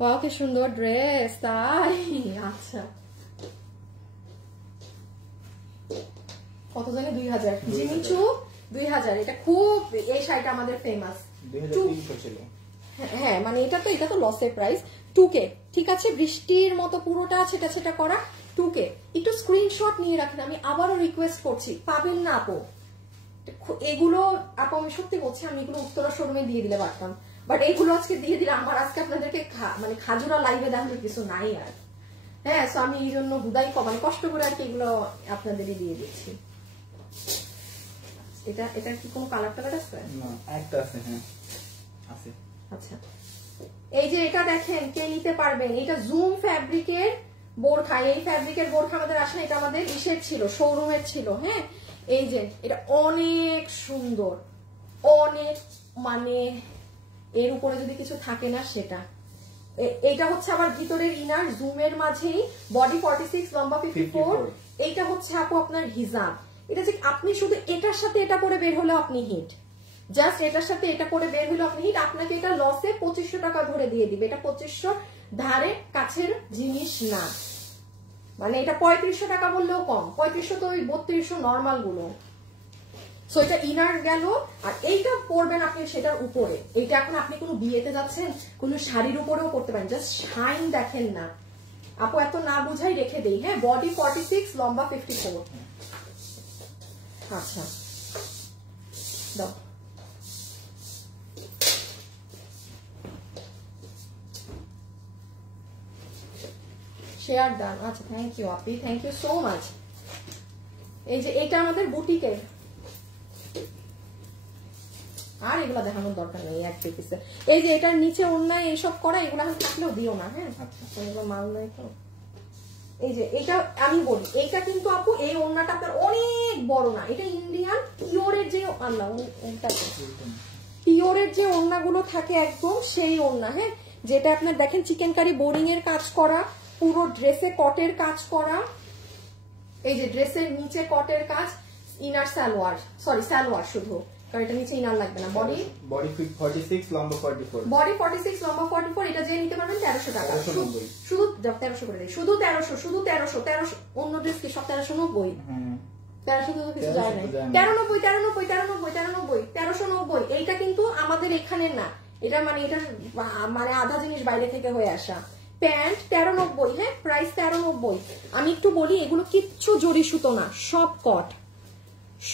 বাহ কি সুন্দর ড্রেস, তাই আচ্ছা কত জানি 2000 জিমিচু 2000। এটা খুব এই শাড়িটা আমাদের ফেমাস। 2300 ছিল। হ্যাঁ মানে এটা তো লসের প্রাইস 2K, ঠিক আছে। বৃষ্টির মতো পুরোটা সেটা করা 2K। একটু স্ক্রিনশট নিয়ে রাখেন, আমি আবারও রিকোয়েস্ট করছি, পাবেন না আপু এগুলো। আপু আমি সত্যি বলছি, আমি এগুলো উত্তরা শোরুমে দিয়ে দিলে পারতাম, বাট এইগুলো আজকে দিয়ে দিলে আমার আজকে আপনাদেরকে মানে খাজুরা লাইভে দেখানোর কিছু নাই আর। হ্যাঁ সো আমি এই জন্য হুদাই মানে কষ্ট করে আর কি এগুলো আপনাদেরই দিয়ে দিচ্ছি। এটা কি কোনো কালার টালার আছে? না একটা আছে, হ্যাঁ আছে। আচ্ছা এই যে এটা দেখেন, কে নিতে পারবেন, এটা জুম ফ্যাব্রিকের বোরখা। এই ফ্যাব্রিকের বোরখা আমাদের আসলে এটা আমাদের ইসের ছিল, শোরুমের ছিল। হ্যাঁ এই যে এটা অনেক সুন্দর, অনেক মানে এর উপরে যদি কিছু থাকে না সেটা। এইটা হচ্ছে আবার ভিতরের ইনার জুমের মাঝেই, বডি 46 লম্বা 54। এইটা হচ্ছে আপু আপনার হিজাব। এটা যে আপনি শুধু এটার সাথে এটা পরে বের হলেও আপনি হিট, জাস্ট এটার সাথে এটা পরে বের হলো আপনি হিট। আপনাকে এটা লসে 2500 টাকা ধরে দিয়ে দিবে। এটা 2500 ধারে কাছের জিনিস না, মানে এটা 3500 টাকা বললেও কম। 3500 তো ওই 3200 নর্মাল গুলো। সো এটা ইনার গেল। আর এইটা পরবেন আপনি সেটার উপরে। এইটা এখন আপনি কোনো বিয়েতে যাচ্ছেন, কোনো শাড়ির উপরেও পরতে পারেন। জাস্ট শাইন দেখেন না আপু, এত না বুঝাই রেখে দেই। হ্যাঁ বডি 46 লম্বা 54। আচ্ছা দাও শেয়ার ডান। আচ্ছা thank you Api, thank you so much. এই যে এটা আমাদের বুটিকের, আর এগুলো দেখানোর দরকার নেই এক পিসে। এই যে এটার নিচে অন্যায় এইসব করা, এগুলো এখন থাকলেও দিও না। হ্যাঁ এগুলো মাল নাই তো। এই যে এটা আমি বলি, এইটা কিন্তু আপু এই ওড়নাটা আপনার অনেক বড় না, এটা ইন্ডিয়ান পিওরের যে আল্লাহ পিওরের যে ওড়নাগুলো থাকে একদম সেই ওড়না। হ্যাঁ যেটা আপনার দেখেন চিকেন কারি বোরিং এর কাজ করা, পুরো ড্রেসে কটের কাজ করা। এই যে ড্রেসের নিচে কটের কাজ, ইনার সালোয়ার, সরি সালোয়ার শুধু, কারণ এটা নিচে ইনার লাগবে না। বডি 46 লম্বা 44, বডি 46 লম্বা 44। এটা যে নিতে পারবেন 1300 টাকা, শুধু 1300 করে দেই, শুধু 1300 অন্য ড্রেস কি সব 1390? 1300 তো কিছু যায় না। 1390। এইটা কিন্তু আমাদের এখানে না, এটা মানে এটা মানে আধা জিনিস বাইরে থেকে হয়ে আসা। প্যান্ট 1390। হ্যাঁ প্রাইস 1390। আমি একটু বলি, এগুলো কিচ্ছু জরি সুতো না, সব কট,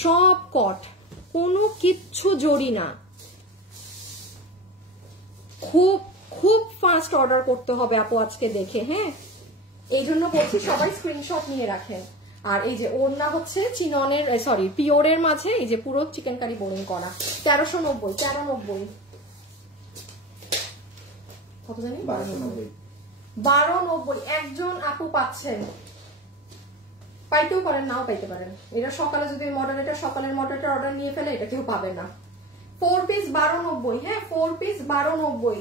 সব কট, কোনো কিচ্ছু জরি না। খুব খুব ফাস্ট অর্ডার করতে হবে আপু আজকে দেখে। হ্যাঁ এই জন্য বলছি সবাই স্ক্রিনশট নিয়ে রাখেন। আর এই যে ওড়না হচ্ছে চিননের সরি পিওরের মাঝে এই যে পুরো চিকেন কারি বোরিং করা 1390। কত জানি 1290। একজন আপু পাচ্ছেন, পাইতেও পারেন নাও পাইতে পারেন। এটা সকালে যদি মডারেটর সকালের মডারেটর অর্ডার নিয়ে ফেলে এটা কেউ পাবে না। 4 পিস 1290। হ্যাঁ 4 পিস 1290,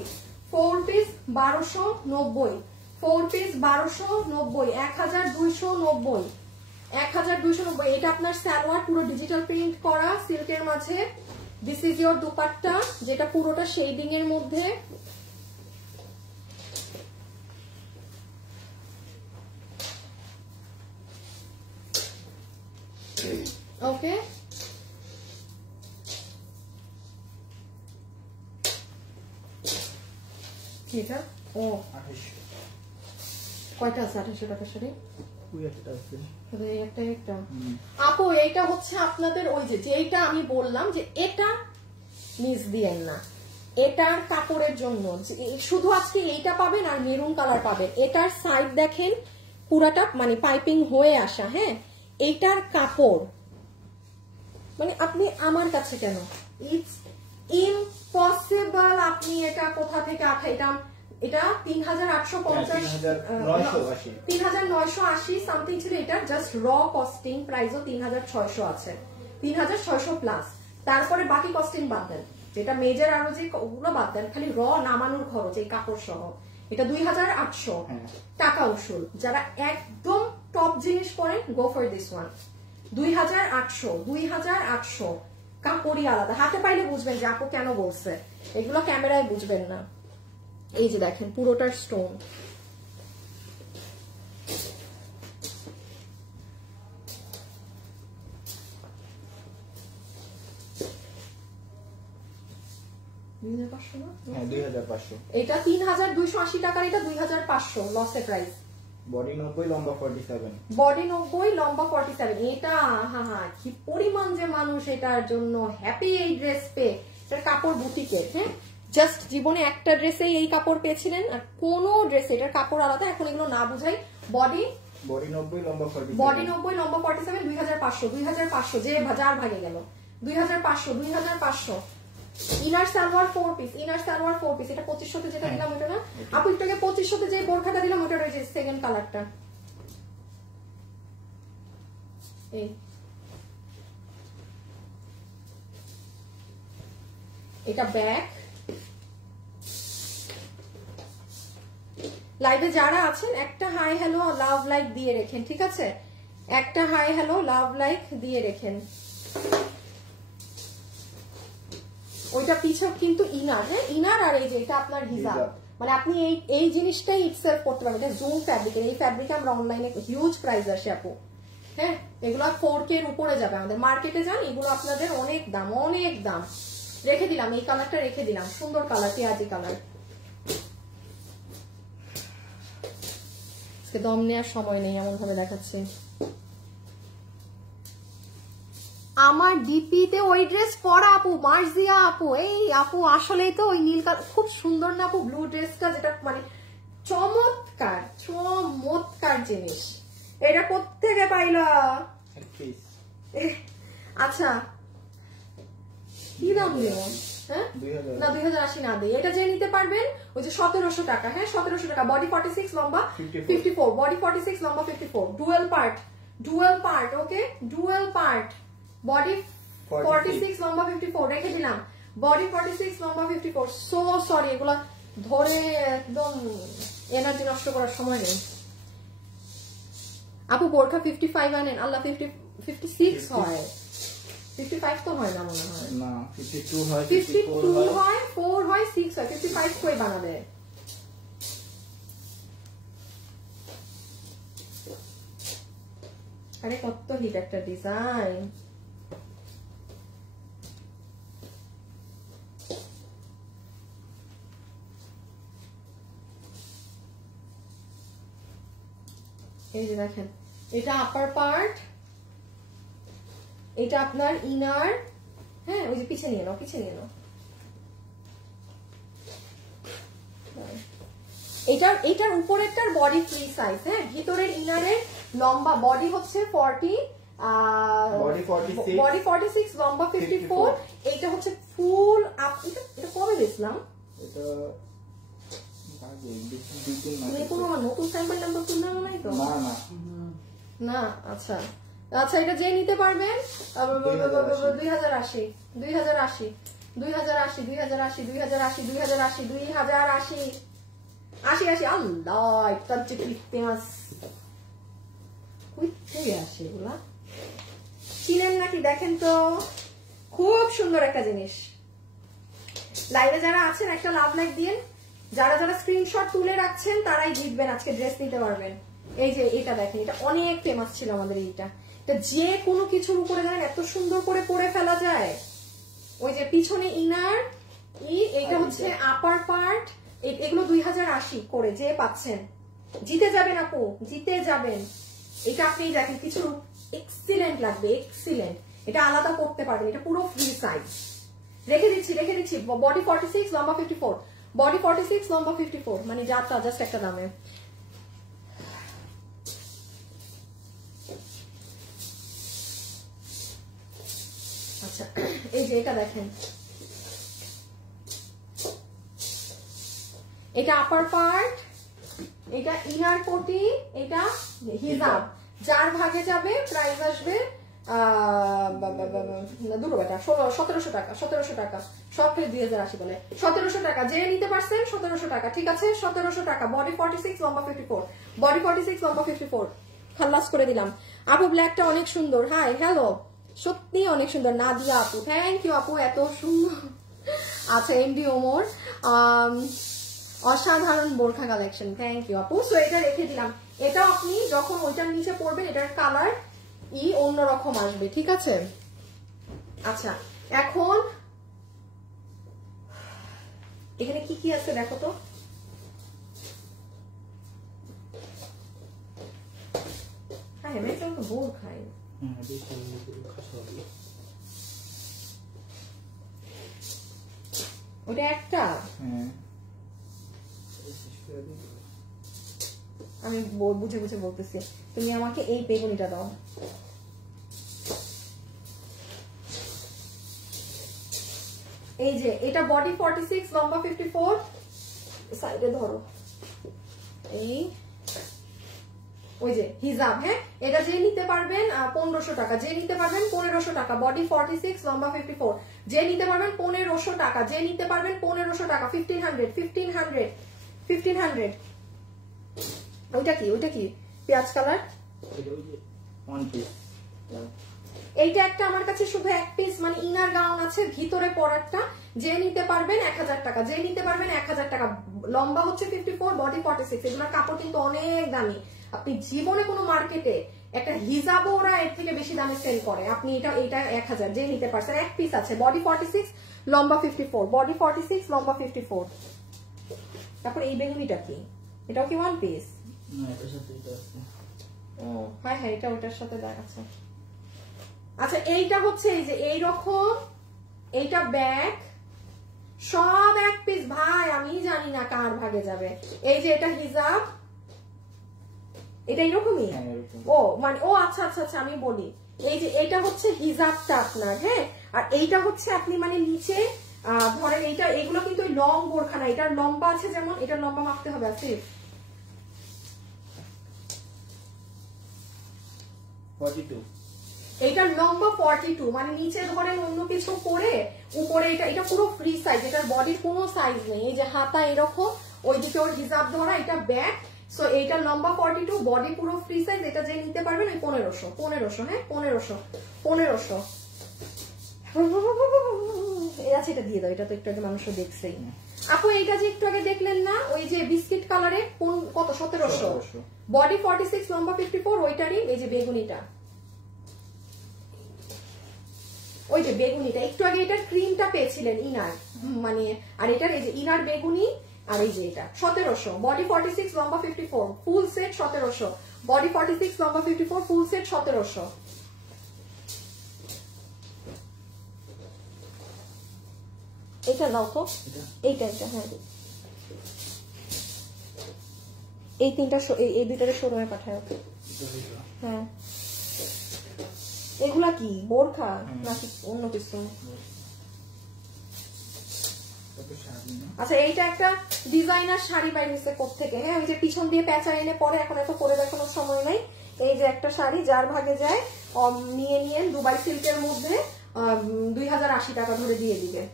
4 পিস 1290, 4 পিস 1290, 1290, 1290। এটা আপনার সালোয়ার পুরো ডিজিটাল প্রিন্ট করা সিল্কের মাঝে। দিস ইজ ইয়োর দুপাট্টা, যেটা পুরোটা শেডিং এর মধ্যে। ওকে এটা ও 2800 কয়টা আছে? 2800 টাকা শাড়ি একটা আপু। এইটা হচ্ছে আপনাদের ওই যে যেটা আমি বললাম যে এটা মিস দিয়েন না, এটার কাপড়ের জন্য শুধু আজকে এইটা পাবেন আর মেরুন কালার পাবেন। এটার সাইড দেখেন পুরাটা মানে পাইপিং হয়ে আসা। হ্যাঁ এইটার কাপড় মানে আপনি আমার কাছে কেন, ইটস পসিবল আপনি এটা কোথা থেকে আঠাইতাম, এটা 3850 3980 সামথিং ছিল, এটা জাস্ট র কস্টিং প্রাইসও 3600 আছে, 3600 প্লাস। তারপরে বাকি কস্টিং বাদ দেন, যেটা মেজর আরো যে ওগুলো বাদ দেন, খালি র নামানোর খরচ এই কাপড় সহ এটা 2800 টাকা উসুল। যারা একদম টপ জিনিস পরেন গো ফর দিস ওয়ান। 2800 কাপড়ই আলাদা, হাতে পাইলে বুঝবেন যে আপু কেন বলছে, এগুলো ক্যামেরায় বুঝবেন না। এই যে দেখেন পুরোটার স্টোন, এটা 3280 টাকার, এটা 2500 লসে প্রাইস। বডি 90 লম্বা 47, বডি 90 লম্বা 47। এটা কি পরিমাণ যে মানুষ এটার জন্য হ্যাপি এই ড্রেস পেয়ে। এটার কাপড় বুটিকের, হ্যাঁ জাস্ট জীবনে একটা ড্রেসেই এই কাপড় পেয়েছিলেন, আর কোন ড্রেসে এটার কাপড় আলাদা। এখন এগুলো না বুঝাই, বডি 90 লম্বা 47, বডি 90 লম্বা 47, 2500 যে বাজার ভাগে গেল, 2500। Inner salwar 4 piece, inner salwar 4 piece. এটা 2500 যেটা দিলাম ওটা না আপু, একটাকে 2500 যে বোরখাটা দিলাম ওটা রয়েছে সেকেন্ড কালারটা। এই এটা ব্যাক। লাইভে যারা আছেন একটা হাই হ্যালো লাভ লাইক দিয়ে রেখেন, ঠিক আছে? একটা হাই হ্যালো লাভ লাইক দিয়ে রেখেন। ওইটা পিছু কিন্তু ইনার, হ্যাঁ ইনার, আর এই যে এটা আপনার হিজাব। মানে আপনি এই জিনিসটাই ইটসেলফ করতে পারবেন। এটা জুম ফ্যাব্রিকের, এই ফ্যাব্রিক আমরা অনলাইনে হিউজ প্রাইস আসে আপু, হ্যাঁ এগুলো 4K এর উপরে যাবে। আমাদের মার্কেটে যান, এগুলো আপনাদের অনেক দাম, অনেক দাম। রেখে দিলাম এই কালারটা, রেখে দিলাম, সুন্দর কালার, পেঁয়াজি কালার। দম নেওয়ার সময় নেই, এমন ভাবে দেখাচ্ছে। আমার ডিপিতে ওই ড্রেস পরা আপু মার্জিয়া আপু, এই আপু আসলেই তো ওই নীল কালার খুব সুন্দর না আপু, ব্লু ড্রেসটা, যেটা মানে চমৎকার চমৎকার জিনিস। এটা কোত্থেকে পাইলা? আচ্ছা কি দাম দিল? হ্যাঁ না 2080 না দেয়, এটা যে নিতে পারবেন ওই যে 1700 টাকা, হ্যাঁ 1700 টাকা। বডি 46 লম্বা 54, বডি 46 লম্বা 54, ডুয়াল পার্ট, ওকে ডুয়াল পার্ট। বডি 46 লম্বা 54 রেখে দিলাম, বডি 46 লম্বা 54। সো সরি, এগুলা ধরে একদম এনার্জি নষ্ট করার সময় নেই আপু। বোরখা 55 আনেন, আল্লাহ 56 হয়, 55 তো হয় না মনে হয়, না 52 হয়, 52 হয়, 4 হয়, 6 হয়, 55 কই বানাবে? আরে কত হিট একটা ডিজাইন। এই যে দেখেন, এটা আপার পার্ট, এটা আপনার ইনার, হ্যাঁ ওই যে পিছে নিয়ে নাও, পিছে নিয়ে নাও। এটার উপরেরটার বডি ফ্রি সাইজ, হ্যাঁ ভিতরের ইনারের লম্বা বডি হচ্ছে 40, বডি 46 লম্বা 54। এটা হচ্ছে ফুল আপ। এটা কবে দিছিলাম? এটা নতুন স্যাম্পল নাম্বার তুললাম নাই তো? না আচ্ছা আচ্ছা, এটা যে নিতে পারবেন 2080 2080 2080 2080 2080 2080 2080 80 আল্লাহ, এটা যে কি ফেমাস, কই আসে এগুলা, চিনেন নাকি দেখেন তো? খুব সুন্দর একটা জিনিস। লাইভে যারা আছেন একটা লাভ লাইক দিন, যারা যারা স্ক্রিনশট তুলে রাখছেন তারাই জিতবেন, আজকে ড্রেস নিতে পারবেন। এই যে এটা দেখেন, এটা অনেক ফেমাস ছিল আমাদের। এটা যে কোনো কিছুর উপরে জানেন এত সুন্দর করে পরে ফেলা যায়। ওই যে পিছনে ইনার, এটা হচ্ছে আপার পার্ট। এগুলো 2080 করে যে পাচ্ছেন, জিতে যাবেন আপু, জিতে যাবেন। এটা আপনি দেখেন কিছু এক্সিলেন্ট লাগবে, এক্সিলেন্ট। এটা আলাদা করতে পারবেন, এটা পুরো ফ্রি সাইজ। রেখে দিচ্ছি। বডি 46 লম্বা 54, বডি 46 লম্বা 54, মানে যাটা জাস্ট একটা দামে। আচ্ছা এই যে এটা দেখেন, এটা আপার পার্ট, এটা ইনার কোটি, এটা হিজাব। যার ভাগে যাবে প্রাইস আসবে 1700 টাকা। 1700 টাকা, সব 2080 বলে 1700 টাকা। যে নিতে পারছেন 1700 টাকা, ঠিক আছে? 1700 টাকা। বডি 46, লম্বা 54, বডি 46, লম্বা 54। খালাস করে দিলাম। আপু ব্ল্যাকটা অনেক সুন্দর। হাই, হ্যালো, সত্যি অনেক সুন্দর। নাদিয়া আপু, থ্যাংক ইউ আপু, এত সুন্দর। আচ্ছা, এমডি ওমর, অসাধারণ বোরখা কালেকশন, থ্যাংক ইউ আপু। সো এটা রেখে দিলাম। এটা আপনি যখন ওইটার নিচে পড়বেন এটার কালার অন্যরকম আসবে, ঠিক আছে? আচ্ছা, এখন এখানে কি কি আছে দেখো তো। হ্যাঁ, আমি তো বোর খাই। ওটা একটা, আমি বুঝে বুঝে বলতেছি। তুমি আমাকে এই বেগুনিটা দাও। এই যে এটা বডি 46, লম্বা 54, সাইডে ধরো। এই ওই যে হিজাব, হ্যাঁ, এটা যে নিতে পারবেন 1500 টাকা, যে নিতে পারবেন 1500 টাকা। বডি 46, লম্বা 54, যে নিতে পারবেন 1500 টাকা, যে নিতে পারবেন 1500 টাকা। 1500। ওইটা কি? ওইটা কি? পেঁয়াজ কালার। এইটা একটা আমার কাছে শুধু এক পিস, মানে ইনার গাউন আছে, ভিতরে পরারটা। যে নিতে পারবেন 1000 টাকা, যে নিতে পারবেন 1000 টাকা। লম্বা হচ্ছে 54, বডি 46। এগুলোর কাপড় কিন্তু অনেক দামি। আপনি জীবনে কোনো মার্কেটে একটা হিজাবও ওরা এর থেকে বেশি দামে সেল করে। আপনি এটা 1000, যে নিতে পারছেন। এক পিস আছে, বডি 46, লম্বা 54, বডি 46, লম্বা 54। তারপর এই বেগুনিটা কি? এটাও কি ওয়ান পিস? হ্যাঁ হ্যাঁ, এটা ওটার সাথে দেখাচ্ছে। আচ্ছা, এইটা হচ্ছে এই যে এইরকম, এইটা ব্যাগ, সব এক পিস। ভাই আমি জানি না কার ভাগে যাবে। এই যে এটা হিজাব, এটা এরকমই। ও মানে, ও আচ্ছা আচ্ছা আচ্ছা, আমি বলি। এই যে এটা হচ্ছে হিজাবটা আপনার, হ্যাঁ, আর এইটা হচ্ছে আপনি মানে নিচে ধরেন এইটা, এগুলো কিন্তু লং বোরখা না। এটার লম্বা আছে, যেমন এটার লম্বা মাপতে হবে আসিফ। 42, এইটার লম্বা 42, মানে নিচে ধরেন অন্য কিছু পরে উপরে এটা পুরো ফ্রি সাইজ। এটার বডির কোনো সাইজ নেই। এই যে হাতা এরকম, ওইদিকে ওর হিজাব ধরা, এটা ব্যাক। সো এইটার লম্বা 42, বডি পুরো ফ্রি সাইজ। এটা যে নিতে পারবেন ওই 1500, হ্যাঁ 1500। আচ্ছা, এটা দিয়ে দাও, এটা তো একটু আগে মানুষ দেখছেই। আপু এইটা যে একটু আগে দেখলেন না, ওই যে বিস্কিট কালারে, কত? 1700, বডি 46, লম্বা 54, ওইটারই এই যে বেগুনিটা। ওই যে বেগুনিটা একটু আগে, এটার ক্রিমটা পেয়েছিলেন ইনার, মানে, আর এটার এই যে ইনার বেগুনি, আর এই যে এটা 1700, বডি 46, লম্বা 54, ফুল সেট 1700, বডি 46, লম্বা 54, ফুল সেট 1700। এটা নাও তো, এইটা হ্যাঁ, এই তিনটা, এই দুইটারে শোরুমে পাঠায়। হ্যাঁ, এগুলা কি বোরখা নাকি অন্য কিছু? আচ্ছা, এইটা একটা ডিজাইনার শাড়ি বাইর হয়েছে কোত্থেকে, হ্যাঁ, ওই যে পিছন দিয়ে প্যাঁচা এনে পরে, এখন এত করে দেখানোর সময় নাই। এই যে একটা শাড়ি, যার ভাগে যায় নিয়ে দুবাই সিল্কের মধ্যে 2080 টাকা ধরে দিয়ে দিবে।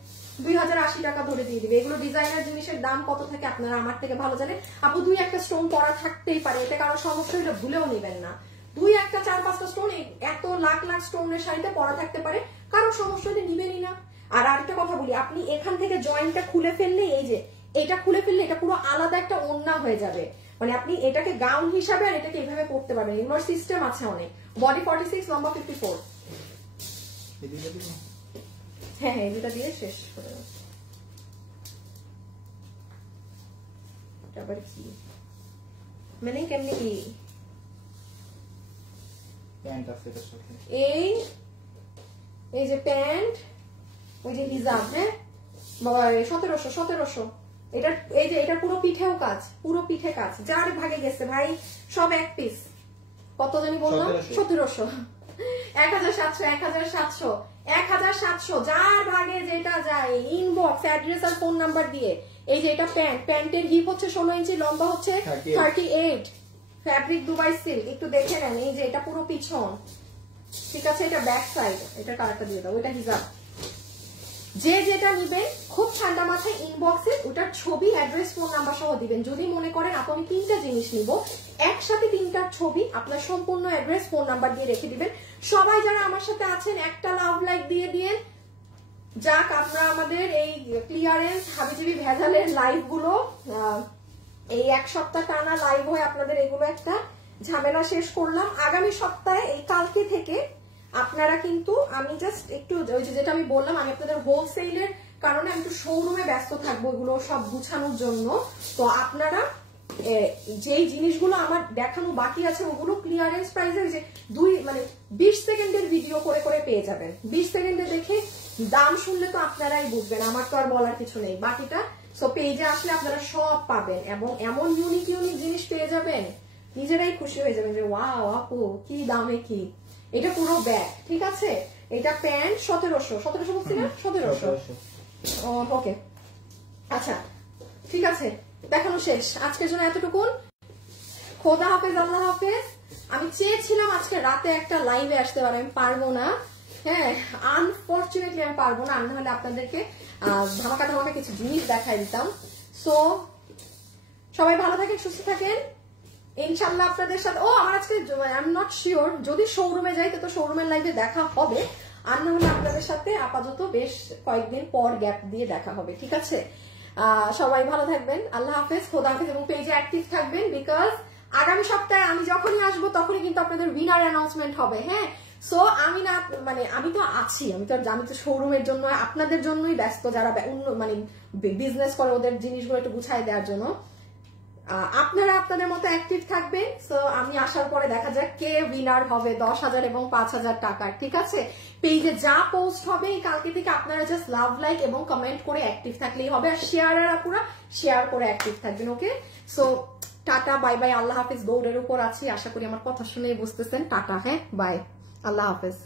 2080 টাকা ধরে দিয়ে দিবে। এগুলো ডিজাইনার জিনিসের দাম কত থাকে আপনারা আমার থেকে ভালো জানেন। আপু 2-1টা স্টোন পরা থাকতেই পারে, এটা কারো সমস্যা হলে ভুলেও নিবেন না। 2-1টা 4-5টা স্টোন, এত লাখ লাখ স্টোনের শাড়িতে পরা থাকতে পারে, কারো সমস্যা হলে নিবেনই না। আর আরেকটা কথা বলি, আপনি এখান থেকে জয়েন্টটা খুলে ফেললে, এই যে এটা খুলে ফেললে এটা পুরো আলাদা একটা ওড়না হয়ে যাবে। মানে আপনি এটাকে গাউন হিসাবে আর এটাকে এইভাবে পরতে পারবেন। এগুলোর সিস্টেম আছে অনেক। বডি 46, লম্বা 54। হ্যাঁ হ্যাঁ, দুটা দিয়ে শেষ করে দাও। আবার কি মানে কেমনি কি প্যান্ট আছে এর সাথে, এই যে প্যান্ট, ওই যে হিজাব, হ্যাঁ 1700। এটা এই যে এটা পুরো পিঠেও কাজ, পুরো পিঠে কাজ। যার ভাগে গেছে ভাই সব এক পিস। কত জানি বললাম? 1700, 1700, যার ভাগে যেটা যায় ইনবক্স, অ্যাড্রেস আর ফোন নাম্বার দিয়ে এই যে এটা প্যান্টের হিপ হচ্ছে 16 ইঞ্চি, লম্বা হচ্ছে 38, ফ্যাব্রিক দুবাই সিল্ক। একটু দেখে নেন, এই যে এটা পুরো পিছন, ঠিক আছে, এটা ব্যাক সাইড, এটা কালারটা দিয়ে দাও, ওইটা হিজাব। যে যেটা নিবেন খুব ঠান্ডা মাথায় ইনবক্সে ওটার ছবি, অ্যাড্রেস, ফোন নাম্বার সহ দিবেন। যদি মনে করেন আপনি 3টা জিনিস নিব, একসাথে 3টার ছবি, আপনার সম্পূর্ণ অ্যাড্রেস, ফোন নাম্বার দিয়ে রেখে দিবেন। সবাই যারা আমার সাথে আছেন একটা লাভ লাইক দিয়ে দিয়েন। যাক, আপনারা আমাদের এই ক্লিয়ারেন্স হাবিজাবি ভেজালের লাইভ গুলো, এই 1 সপ্তাহ টানা লাইভ হয়ে আপনাদের এগুলো একটা ঝামেলা শেষ করলাম। আগামী সপ্তাহে এই কালকে থেকে আপনারা কিন্তু, আমি জাস্ট একটু ওই যেটা আমি বললাম, আমি আপনাদের হোলসেলের কারণে আমি একটু শোরুমে ব্যস্ত থাকবো এগুলো সব গুছানোর জন্য। তো আপনারা যেই জিনিসগুলো আমার দেখানো বাকি আছে ওগুলো ক্লিয়ারেন্স প্রাইসে যে 20 সেকেন্ডের ভিডিও করে করে পেয়ে যাবেন। 20 সেকেন্ডে দেখে দাম শুনলে তো আপনারাই বুঝবেন, আমার তো আর বলার কিছু নেই। বাকিটা সো পেজে আসলে আপনারা সব পাবেন এবং এমন ইউনিক ইউনিক জিনিস পেয়ে যাবেন, নিজেরাই খুশি হয়ে যাবেন যে ওয়াও আপু কি দামে কি। এটা পুরো ব্যাগ, ঠিক আছে। এটা প্যান্ট 1700 বলছি না, 1700। ওকে, আচ্ছা ঠিক আছে, দেখানো শেষ আজকের জন্য এতটুকুন। খোদা হাফেজ, আল্লাহ হাফেজ। আমি চেয়েছিলাম আজকে রাতে একটা লাইভে আসতে পারে, আমি পারবো না, হ্যাঁ আনফরচুনেটলি আমি পারবো না, না হলে আপনাদেরকে ধামাকা ধামাকা কিছু জিনিস দেখাই দিতাম। সো সবাই ভালো থাকেন, সুস্থ থাকেন ইনশাল্লাহ। আপনাদের সাথে আমার আজকে আই এম নট শিওর, যদি শোরুমে যাই তো শোরুমের লাইভে দেখা হবে, আর না হলে আপনাদের সাথে আপাতত বেশ কয়েকদিন পর গ্যাপ দিয়ে দেখা হবে, ঠিক আছে। সবাই ভালো থাকবেন, আল্লাহ হাফেজ, খোদা হাফেজ, এবং পেজে অ্যাক্টিভ থাকবেন, বিকজ আগামী সপ্তাহে আমি যখনই আসবো তখনই কিন্তু আপনাদের উইনার অ্যানাউন্সমেন্ট হবে। হ্যাঁ, সো আমি না আমি তো আছি, আমি তো শোরুমের জন্য আপনাদের জন্যই ব্যস্ত, যারা বিজনেস করে ওদের জিনিসগুলো একটু গুছাই দেওয়ার জন্য। আপনারা আপনাদের মতো অ্যাক্টিভ থাকবেন। সো আমি আসার পরে দেখা যাক কে উইনার হবে 10,000 এবং 5,000 টাকার, ঠিক আছে। পেজে যা পোস্ট হবে এই কালকে থেকে আপনারা জাস্ট লাভ লাইক এবং কমেন্ট করে অ্যাক্টিভ থাকলেই হবে, আর শেয়ারের আপুরা শেয়ার করে অ্যাক্টিভ থাকবেন। ওকে, সো টাটা, বাই বাই, আল্লাহ হাফেজ। দৌড়ের উপর আছি, আশা করি আমার কথা শুনেই বুঝতেছেন। টাটা, হ্যাঁ, বাই, আল্লাহ হাফেজ।